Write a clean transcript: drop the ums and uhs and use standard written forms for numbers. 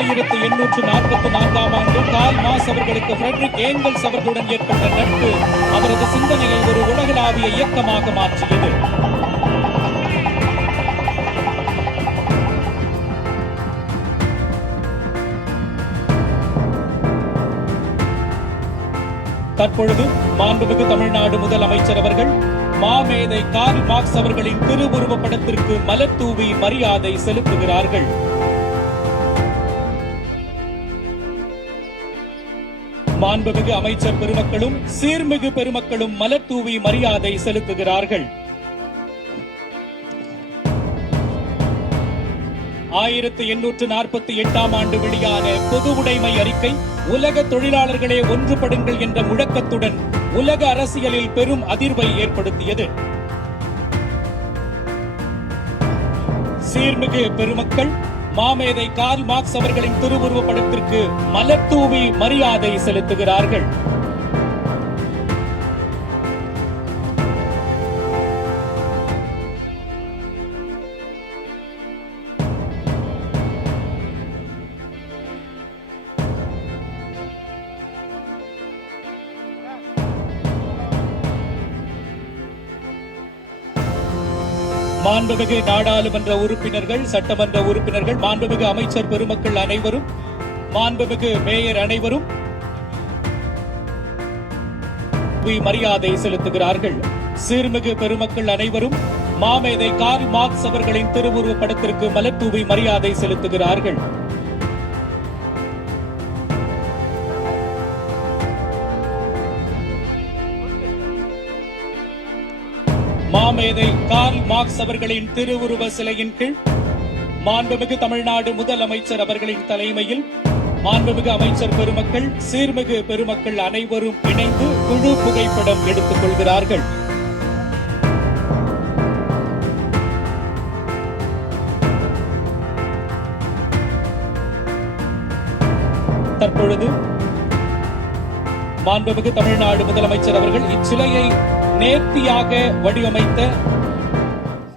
1844 Karl Marx அவர்களுக்கு Frederick Engels அவர்களுடன் ஏற்பட்ட நட்பு அவரது சிந்தனையை ஒரு உலகளாவிய இயக்கமாக மாற்றியது. தற்பொழுது மாண்புமிகு தமிழ்நாடு முதலமைச்சர் அவர்கள் மாமேதை கார்ல் மார்க்ஸ் அவர்களின் திருவுருவ படத்திற்கு மலர் தூவி மரியாதை செலுத்துகிறார்கள். மாண்புமிகு அமைச்சர் பெருமக்களும் சீர்மிகு பெருமக்களும் மலர் தூவி மரியாதை செலுத்துகிறார்கள். 1848 ஆண்டு வெளியான பொது உடைமை அறிக்கை உலக தொழிலாளர்களே ஒன்றுபடுங்கள் என்ற முழக்கத்துடன் உலக அரசியலில் பெரும் அதிர்வை ஏற்படுத்தியது. சீர்மிகு பெருமக்கள் மாமேதை கார்ல் மார்க்ஸ் அவர்களின் திருவுருவ படத்திற்கு மலர் தூவி மரியாதை செலுத்துகிறார்கள். மாண்புமிகு நாடாளுமன்ற உறுப்பினர்கள், சட்டமன்ற உறுப்பினர்கள், மாண்புமிகு அமைச்சர் பெருமக்கள் அனைவரும், மாண்புமிகு மேயர் அனைவரும் மரியாதை செலுத்துகிறார்கள். சீர்மிகு பெருமக்கள் அனைவரும் மாமேதை கார்ல் மார்க்ஸ் அவர்களின் திருவுருவ படத்திற்கு மலர் தூவி மரியாதை செலுத்துகிறார்கள். மாமேதை கார்ல் மார்க்ஸ் அவர்களின் திருவுருவ சிலையின் கீழ் மாண்புமிகு தமிழ்நாடு முதலமைச்சர் அவர்களின் தலைமையில் மாண்புமிகு அமைச்சர் பெருமக்கள், சீர்மிகு பெருமக்கள் அனைவரும் இணைந்து குழு புகைப்படம் எடுத்துக் கொள்கிறார்கள். தற்பொழுது மாண்புமிகு தமிழ்நாடு முதலமைச்சர் அவர்கள் இச்சிலையை நேர்த்தியாக வடிவமைத்த